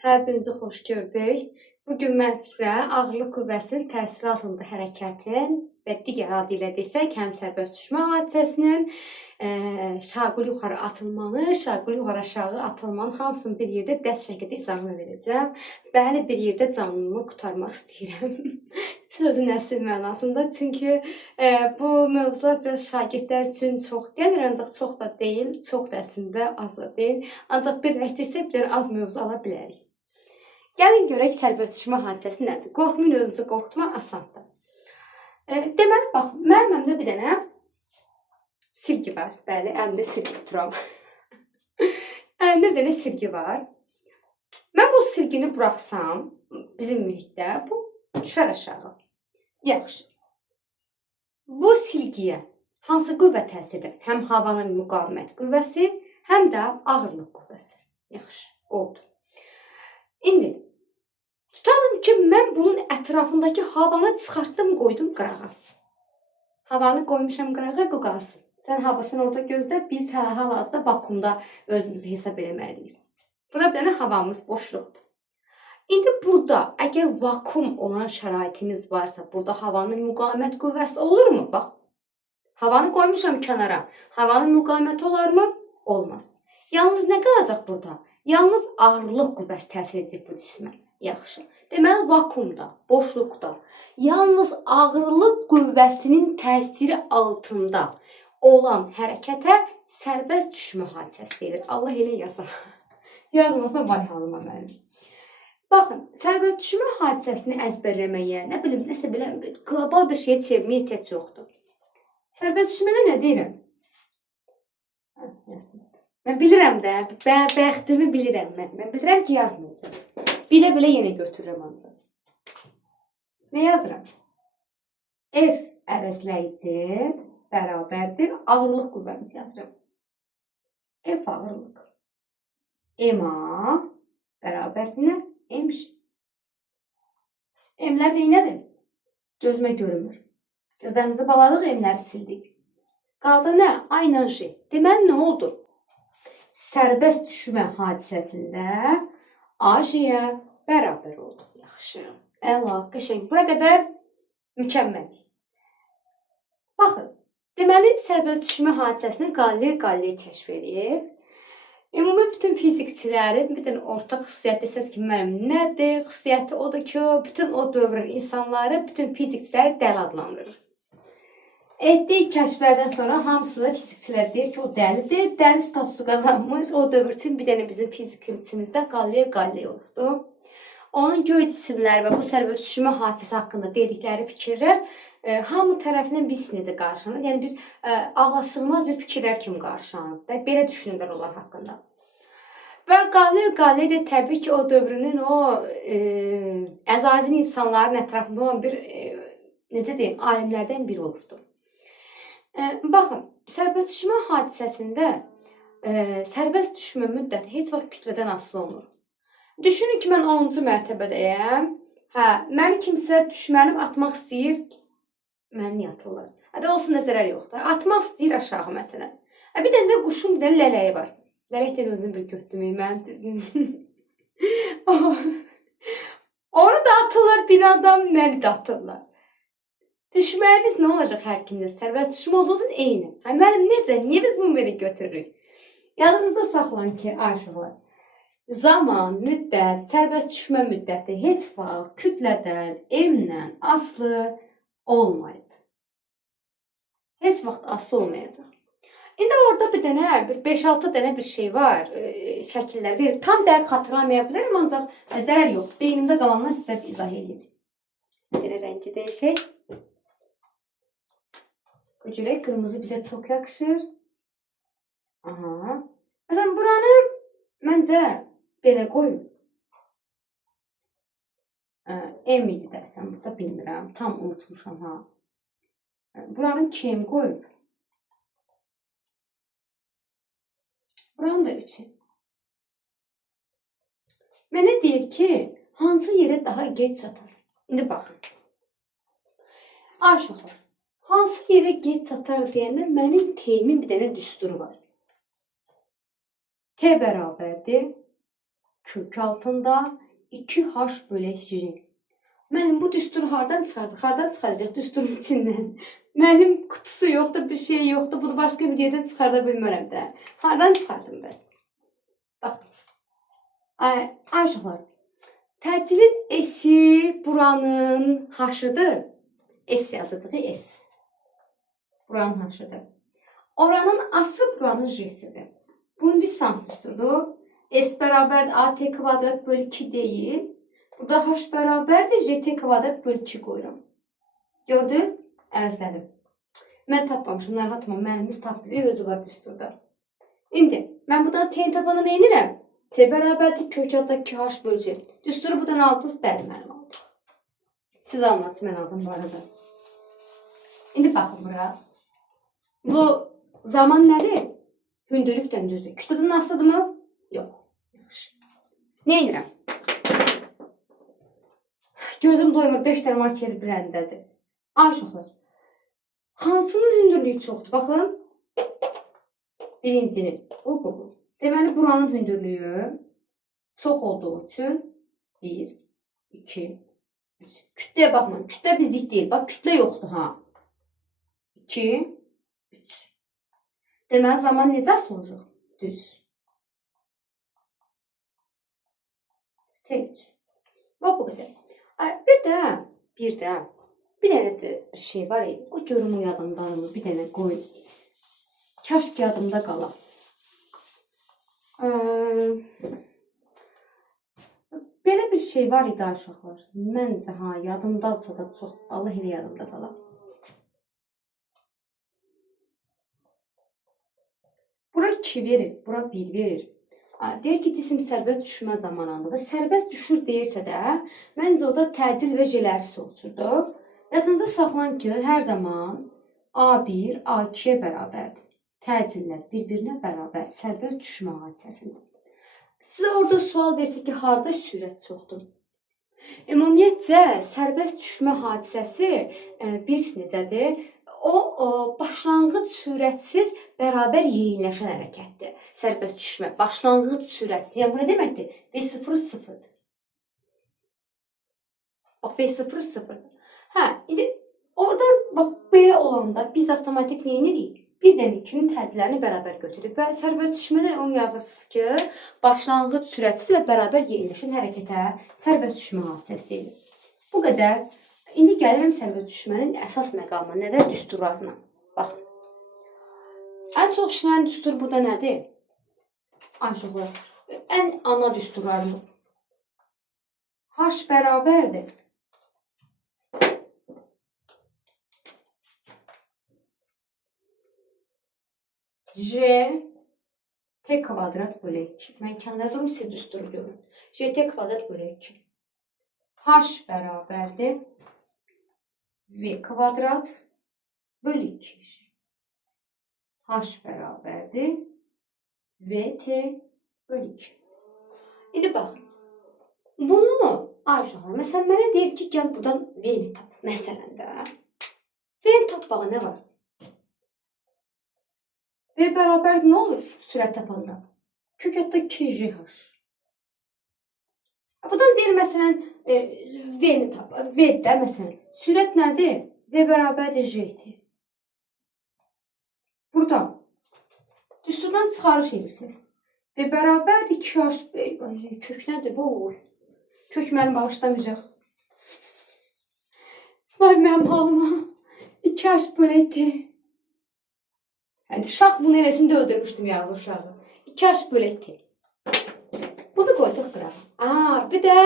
Hər birinizi xoş gördük. Bugün mən sizə ağırlıq qüvvəsinin təsiri altında hərəkətin və digər adı ilə desək, həm sərbəst düşmə hadisəsinin, şaquli yuxarı atılmanı, şaquli yuxarı aşağı atılmanın hamısını bir yerdə dəst şəkildə izahını verəcəm. Bəli, bir yerdə canımı qurtarmaq istəyirəm. Sözün əsl mənasında. Çünki bu mövzular biraz şagirdlər üçün çox gəlir, ancaq çox da deyil, çox da əslində az da deyil. Ancaq birləşdirsək bir az mövzu ala bilərik. Gəlin görək sərbəst düşmə hadisəsi nədir? Qorxmayın, özünüzü qorxutmaq asandır. Deməli, bax, mənim əlimdə bir dənə silgi var. Bəli, əlimdə silgi tuturam. Əlimdə bir dənə silgi var. Mən bu silgini buraxsam, bizim mühitdə, bu düşər aşağı. Yaxşı. Bu silgiyə hansı qüvvə təsir edir? Həm havanın müqavimət qüvvəsi, həm də ağırlıq qüvvəsi. Yaxşı, oldu. İndi, tutalım ki, mən bunun ətrafındakı havanı çıxartdım, qoydum qırağa. Havanı qoymuşam qırağa, bu qalsın. Sən havasını orada gözlə, biz hal-hazırda vakuumda özümüzü hesab eləməliyik. Burada bir dənə havamız boşluqdur. İndi burada, əgər vakuum olan şəraitimiz varsa, burada havanın müqavimət qüvvəsi olurmu? Bax, havanı qoymuşam kənara. Havanın müqaviməti olarmı? Olmaz. Yalnız nə qalacaq burada? Yalnız ağırlıq qüvvəsi təsir edəcək bu cismə. Yaxşı. Deməli, vakuumda, boşluqda, yalnız ağırlıq qüvvəsinin təsiri altında olan hərəkətə sərbəst düşmə hadisəsi deyilir. Allah elə yazar. Yazmasına vay halıma mənim. Baxın, sərbəst düşmə hadisəsini əzbərləməyə, nə bilim, nəsə belə qlobal bir şeyə çevirməyə ehtiyac yoxdur. Sərbəst düşmədə nə deyirəm? Mən bilirəm də, bəxtimi bilirəm mən. Mən bilirəm ki, yazmayacaq. Bilə-bilə yenə götürürəm ancaq. Nə yazıram? F əvəzləyici bərabərdir. Ağırlıq qüvvəmiz yazıram. F ağırlıq. MA bərabərdir nə? M. M'lər də nədir? Gözümə görünmür. Gözlərimizi baladıq, M'ləri sildik. Qaldı nə? Aynen J. Deməli, nə oldu? Sərbəst düşmə hadisəsində AJ-yə bərabər oldu. Yaxşı. Əla, qəşəng. Bura qədər mükəmməl. Baxın, deməli, sərbəst düşmə hadisəsini Galilei kəşf edib. Ümumi bütün fizikçilərin bir dənə ortaq xüsusiyyət desəz ki, mənim nədir? Xüsusiyyəti odur ki, bütün o dövrün insanları, bütün fizikçiləri dəli adlandırır. Etdiyi kəşflərdən sonra hamısı da fizikçilər deyir ki, o dəlidir. Dəli statusu qazanmış. O dövr üçün bir dənə bizim fizikçimizdə Galilei olubdu. Onun göy cisimləri və bu sərbəst düşmə hadisəsi haqqında dedikləri fikirlər hamı tərəfindən biz necə qarşılanır? Yəni bir ağlasığmaz bir fikirlər kimi qarşılanır. Belə düşünürlər onlar haqqında. Və Galilei də təbii ki, o dövrünün o əzazil insanların ətrafında olan bir necə deyim, alimlərdən biri olubdu. Baxın, sərbəst düşmə hadisəsində sərbəst düşmə müddəti heç vaxt kütlədən asılı olmur. Düşünün ki, mən 10-cu mərtəbədəyəm. Məni kimsə düşmənim atmaq istəyir, məni niyə atırlar? Hədə olsun da zərər yoxdur. Atmaq istəyir aşağı məsələn. Bir dənə də quşun bir dənə lələyi var. Lələk də özünü bir götürməyim mən. Onu da atırlar binadan, məni də atırlar. Düşməyimiz nə olacaq hər kimdə? Sərbəst düşmə olduğu üçün eyni. Mənim necə? Niyə biz bunu belə götürürük? Yadınızda saxlayın ki, aşıqlar. Zaman, müddət, sərbəst düşmə müddəti heç vaxt kütlədən, M-dən asılı olmayıb. Heç vaxt asılı olmayacaq. İndi orada bir dənə, 5-6 dənə bir şey var, şəkillər verir. Tam dəqiq xatırlamaya bilərəm, ancaq zərər yoxdur. Beynimdə qalanlar sizə izah edeyim. Bir rəngi dəyişək. Bu cürə qırmızı bizə çox yakışır. Məsələn, buranı məncə belə qoyur. M idi dəsən, burada bilmirəm. Tam unutmuşam. Buranı kim qoyub? Buranı da 3. Mənə deyir ki, hansı yerə daha gec çatar? İndi baxın. Aşıqlar. Hansı yerə gec çatar deyəndə mənim T-min bir dənə düsturu var. T bərabərdir kök altında 2h bölək j. Mənim bu düsturu hardan çıxardıq? Hardan çıxaracaq düsturun içindən? Mənim qutusu yoxdur, bir şey yoxdur. Bunu başqa bir yerdən çıxarda bilmərəm də. Hardan çıxardım bəs? Bax. Ay uşaqlar. Təcilin S-i buranın h-ıdır. S yazırdıq, S. Buranın h-ıdır. Oranın a-sı buranın j-sidir. Bunu biz sınaf düsturduq. S bərabərdir a-t kvadrat bölü 2 deyil. Burada h bərabərdir j-t kvadrat bölü 2 qoyuram. Gördünüz? Əvəzlədim. Mən tapmamışım, narahat olma, müəllimimiz tapdı, özü var düsturda. İndi, mən buradan t-ni tapanda nə edirəm? T bərabərdir kök altında 2h bölü j. Düsturu buradan aldınız, bəli, mənim aldıq. Siz almadınız, mən aldım bu arada. İndi baxın bura. Bu zaman nədir? Hündürlükdən düzdür. Kütlədən asılıdır mı? Yox. Yaxşı. Nə edirəm? Gözüm doymur, 5 dənə marker bir əndədir. Ay uşaqlar. Hansının hündürlüyü çoxdur? Baxın. Birincinin. Bu. Deməli, buranın hündürlüyü çox olduğu üçün 1, 2, 3. Kütləyə baxmayın. Kütlə bizlik deyil. Bax, kütlə yoxdur, ha. 2, 3. Deməli, zaman necə olacaq? Düz. T3. Bax, bu qədər. Bir dənə bir şey var ya, o görüm o yadımdanmı, bir dənə qoyun. Kaş ki yadımda qala. Belə bir şey var idi uşaqlar. Məncə yadımdadsa da çox, Allah elə yadımda qala. Bura 2 verir, bura 1 verir. Deyək ki, cisim sərbəst düşmə zamanında. Sərbəst düşür deyirsə də, məncə o da təcil və j-ləri soruşurduq. Yadınızda saxlayın ki, hər zaman A1 A2-yə bərabərdir. Təcillər bir-birinə bərabər sərbəst düşmə hadisəsində. Sizə orada sual versə ki, harda sürət çoxdur? Ümumiyyətcə, sərbəst düşmə hadisəsi birisi necədir? O, başlanğıc sürətsiz bərabər yeyinləşən hərəkətdir. Sərbəst düşmə, başlanğıc sürətsiz. Yəni, bu nə deməkdir? V0 sıfırdır. Bax, V0 sıfırdır. İndi oradan, bax, belə olanda biz avtomatik nə edirik? Bir dənə 2-nin təcillərini bərabər götürürük və sərbəst düşmədən onu yazırsınız ki, başlanğıc sürətsizlə bərabər yeyinləşən hərəkətə sərbəst düşmə hadisəsi deyilir. Bu qədər. İndi gəlirəm sərbəst düşmənin əsas məqamı, nədir? Düsturlarına. Baxın. Ən çox işləyən düstur burada nədir? Aşıqlar. Ən ana düsturlarımız. H bərabərdir. J t kvadrat bölü 2. Mən kənarda onu siz düsturu görün. J t kvadrat bölü 2. H bərabərdir. V kvadrat bölü 2. H bərabərdir. V t bölü 2. İndi baxın. Bunu uşaqlar, məsələn, mənə deyir ki, gəl buradan V-ni tap. Məsələn də. V-ni tapmağa nə var? V bərabərdir, nə olur? Sürət tapanda. Kök altında 2jh. Buradan deyir, məsələn, V-ni tap. V-də, məsələn, sürət nədir? V bərabərdir j-dir. Buradan düsturdan çıxarış edirsiniz. V bərabərdir 2h. Kök nədir bu? Kök mənim bağışlamayacaq. Vay mənim halıma. 2h bölü t. Şah bunu eləsində öldürmüşdüm yazı uşağı. 2h bölü t. Bunu qoyduq qırağa. Bir də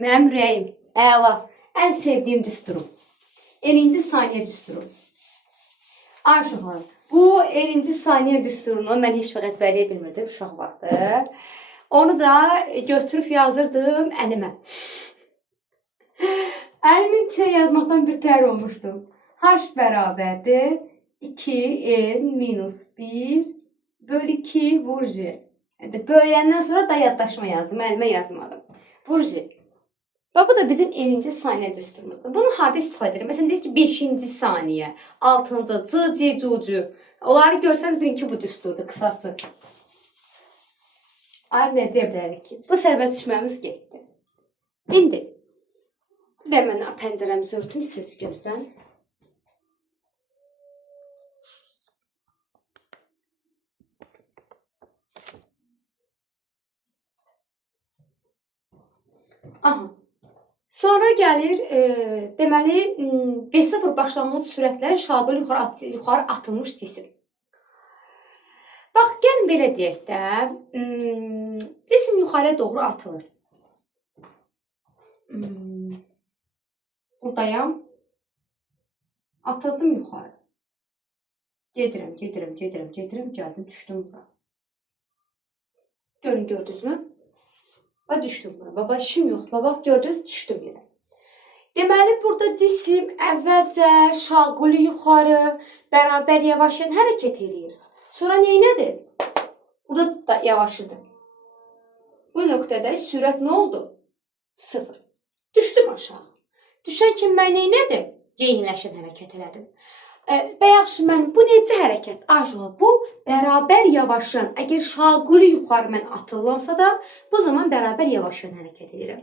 mənim ürəyim. Əla. Ən sevdiyim düsturum. 50-ci saniyə düsturum. Uşaqlar. Bu 50-ci saniyə düsturunu mən heç vaxt əzbərləyə bilmirdim uşaq vaxtı. Onu da götürüb yazırdım əlimə. Əlimin t yazmaqdan bir təhər olmuşdum. H bərabərdir 2n minus 1 bölü 2 vur j. Böyüyəndən sonra da yaddaşıma yazdım. Əlimə yazmadım. Vur j. Bu da bizim 50-ci saniyə düsturumuzdur. Bunu harada istifadə edir? Məsələn, deyir ki, 5-ci saniyə, 6-cı, c, c, cu. Onları görsəniz, bilin ki, bu düsturdur, qısası. Ay, nə deyə bilərik ki? Bu sərbəst düşməmiz getdi. İndi bir də mən pəncərəmizi örtüm, siz gözdən. Aha. Sonra gəlir, deməli, V0 başlanğıc sürətlə şaquli yuxarı atılmış cisim. Bax, gəlin belə deyək də, cisim yuxarıya doğru atılır. Buradayam. Atıldım yuxarı. Gedirəm, gəldim, düşdüm bura. Görün, gördünüzmü? Və düşdüm bura. Baba, işim yoxdur. Baba, gördünüz, düşdüm yerə. Deməli, burada cisim əvvəlcə şaquli yuxarı bərabər yavaşlayan hərəkət edir. Sonra neynədir? Burada da yavaşıdır. Bu nöqtədə sürət nə oldu? 0. Düşdüm aşağı. Düşən kimi mən neynədim? Yeyinləşən hərəkət elədim. Və yaxşı, mən bu necə hərəkət? Bu bərabər yavaşlayan. Əgər şaquli yuxarı mən atıllamsa da, bu zaman bərabər yavaşlayan hərəkət edirəm.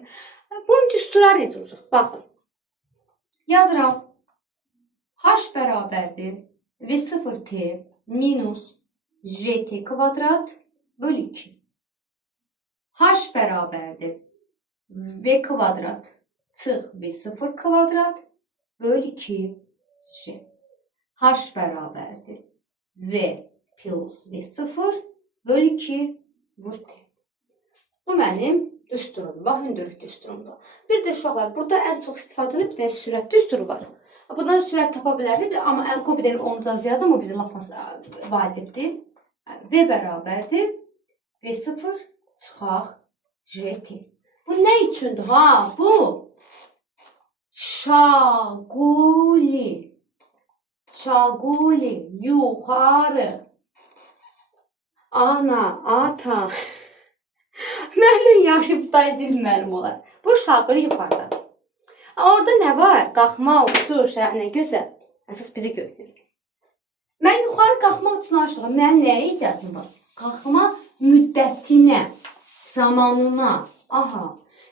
Bunun düsturları necə olacaq? Baxın. Yazıram. H bərabərdir V0t minus JT kvadrat bölü 2. H bərabərdir V kvadrat çıx V0 kvadrat bölü 2 J. H bərabərdir V plus V0 bölü 2 vur T. Bu mənim düsturumdur. Bax, hündürlük düsturumdur. Bir də uşaqlar, burada ən çox istifadə olunub bir dənə sürət düsturu var. Bundan sürət tapa bilərik, amma əlqo bir dənə olacaq yazım, o bizə lap vacibdir. V bərabərdir V0 çıxaq JT. Bu nə üçündür? Bu şaquli yuxarı ana ata. Mənim yaxşı dayızım mənim olar. Bu şaquli yuxarıdadır. Orada nə var? Qalxma, uçuş, nə gözəl. Əsas bizi gözləyir. Mən yuxarı qalxmaq üçün aşağı. Mənim nəyə ehtiyacım var? Qalxma müddətinə, zamanına. Aha.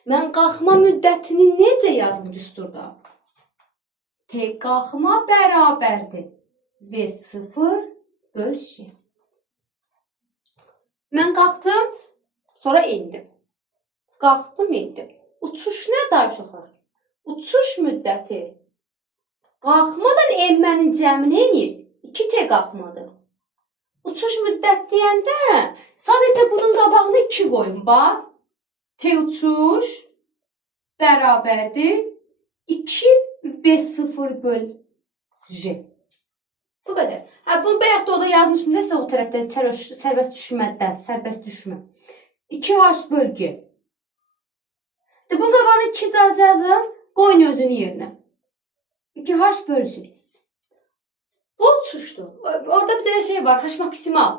Mən qalxma müddətini necə yazım düsturda? T qalxma bərabərdir V0 bölü Ş. Mən qalxdım, sonra indim. Qalxdım, indim. Uçuş nə uşaqlar? Uçuş müddəti qalxmadan enmənin cəmini eləyir. 2T qalxmadır. Uçuş müddət deyəndə sadəcə bunun qabağına 2 qoyun. Bax, T uçuş bərabərdir 2 V0 böl J. Bu qədər. Bunu bayaq da o da yazmışdım da sizə o tərəfdən sərbəst düşmədən, sərbəst düşmə. 2H böl G. Bunun qabağına 2 caz yazın, qoyun özünü yerinə. 2H böl G. Bu uçuşdur. Orada bir dənə şey var, H maksimal.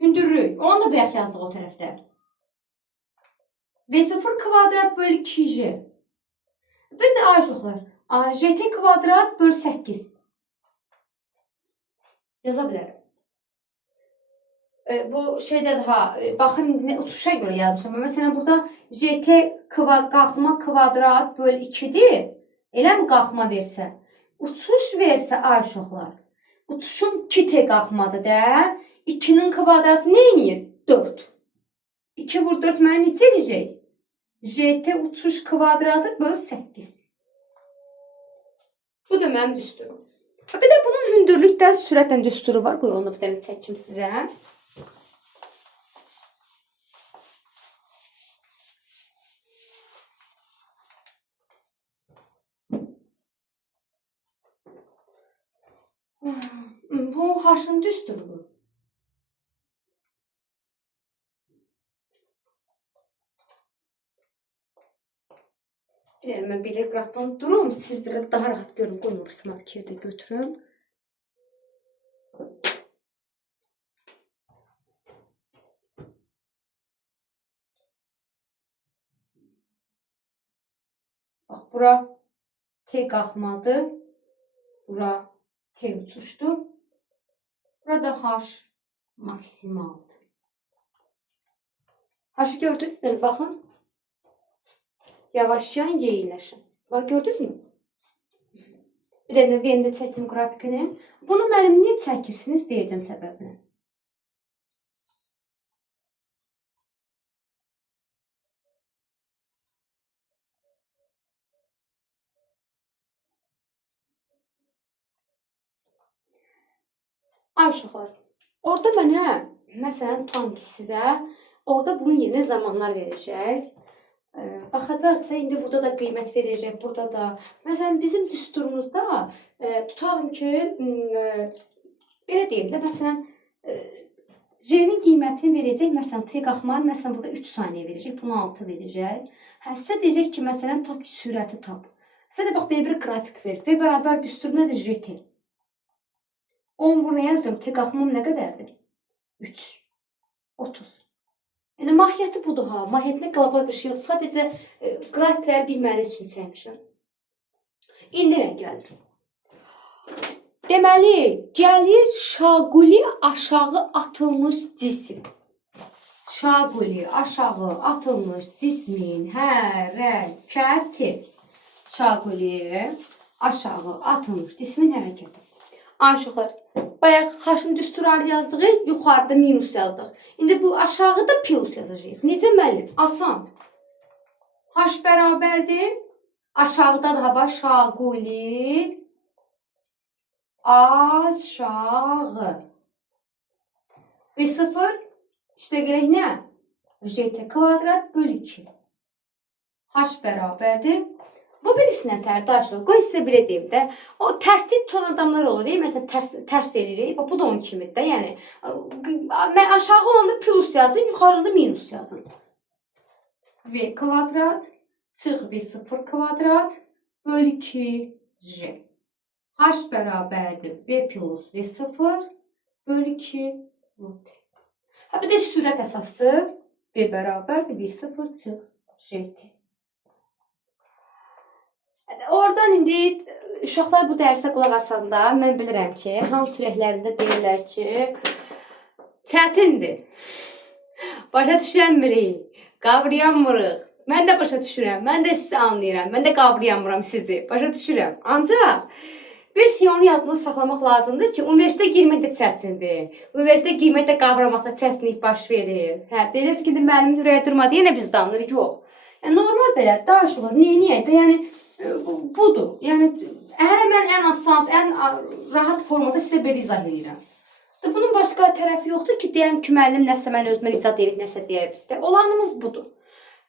Hündürlük. Onu da bayaq yazdıq o tərəfdə. V0 kvadrat böl 2J. Bir də uşaqlar. JT kvadrat böl 8. Yaza bilərəm. Bu şeydə daha, baxın, uçuşa görə yazmışam. Məsələn, burada JT qalxma kvadrat böl 2-dir. Elə mi qalxma versə? Uçuş versə, uşaqlar. Uçuşum 2T qalxmadır da. 2-nin kvadratı nə edir? 4. 2 vur 4 mənə necə edəcək? JT uçuş kvadratı böl 8. Bu da mənim düsturum. Bir də bunun hündürlükdən sürətlə düsturu var. Qoy onu bir dənə çəkim sizə. Bu H-ın düsturudur. Bilirəm, mən belə qıraqdan durum. Sizlərə daha rahat görün. Qoyun bu markeri də götürüm. Bax, bura T qalxmadır. Bura T uçuşdur. Burada H maksimaldır. Haşı gördünüz mü? Baxın. Yavaşça yeyinləşin. Bax, gördünüz mü? Bir də yerində çəkim qrafikini. Bunu mənim niyə çəkirsiniz deyəcəm səbəbini. Ay uşaqlar, orada mənə, məsələn, tutam ki sizə, orada bunun yerinə zamanlar verəcək. Baxacaq da, indi burada da qiymət verəcək, burada da. Məsələn, bizim düsturumuzda tutalım ki, belə deyim də, məsələn, J-nin qiymətini verəcək, məsələn, T qalxmanı, məsələn, burada 3 saniyə verəcək, bunu 6 verəcək. Sizə deyəcək ki, məsələn, tutaq ki, sürəti tap. Sizə də bax, belə bir qrafik verir. V bərabər düstur nədir? J-T. 10 vuruna yazacağım. T qalxmam nə qədərdir? 3. 30. Yəni, mahiyyəti budur ha. Mahiyyətində qlobal bir şey yoxdur. Sadəcə qrafikləri bilməli üçün çəkmişəm. İndi nə gəlir? Deməli, gəlir şaquli aşağı atılmış cisim. Şaquli aşağı atılmış cismin hərəkəti. Şaquli aşağı atılmış cismin hərəkəti. Ay uşaqlar, bayaq H-ın düsturarı yazdıq, yuxarıda minus yazdıq. İndi bu aşağıda plus yazacağıq. Necə müəllim? Asan. H bərabərdir. Aşağıda da var şaquli aşağı. V0 üstə gələk nə? JT kvadrat bölü 2. H bərabərdir. Bu birisine tərdaş ol. Qoy sizə belə deyim də. O tərsli tutan adamlar olur. Məsələn, tərs eləyirik. Bu da onun kimidir də. Yəni, aşağı olanda plus yazın, yuxarı olanda minus yazın. V kvadrat çıx V0 kvadrat bölü 2 J. H bərabərdir. V plus V0 bölü 2 T. Bir də sürət əsasdır. V bərabərdir. V0 çıx JT. Oradan indi uşaqlar bu dərsə qulaq asanda mən bilirəm ki, hamı sürəklərində deyirlər ki, çətindir. Başa düşənmirik, qavrayamırıq. Mən də başa düşürəm, mən də sizi anlayıram, mən də qavrayamıram sizi. Başa düşürəm. Ancaq bir şey onu yadında saxlamaq lazımdır ki, universitetə girmək də çətindir. Universitetə girmək də qavramakda çətinlik baş verir. Deyirsiniz ki, müəllimin ürəyə durmadı, yenə biz danırıq. Yox. Normal belə, daha şular, neyək? Yəni, budur. Yəni, hələ mən ən asan, ən rahat formada sizə belə izah edirəm. Bunun başqa tərəfi yoxdur ki, deyəm ki, müəllim nəsə mən özümə icad edib, nəsə deyə bilir. Olanımız budur.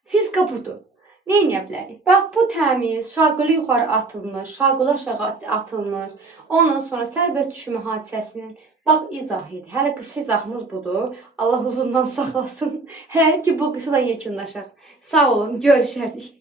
Fizika budur. Nə edə bilərik? Bax, bu təmiz, şaquli yuxarı atılmış, şaquli aşağı atılmış, ondan sonra sərbəst düşümü hadisəsinin bax, izahı idi. Hələ qısa izahımız budur. Allah uzundan saxlasın. Hələ ki, bu qısa da yekunlaşaq. Sağ olun, görüşərik.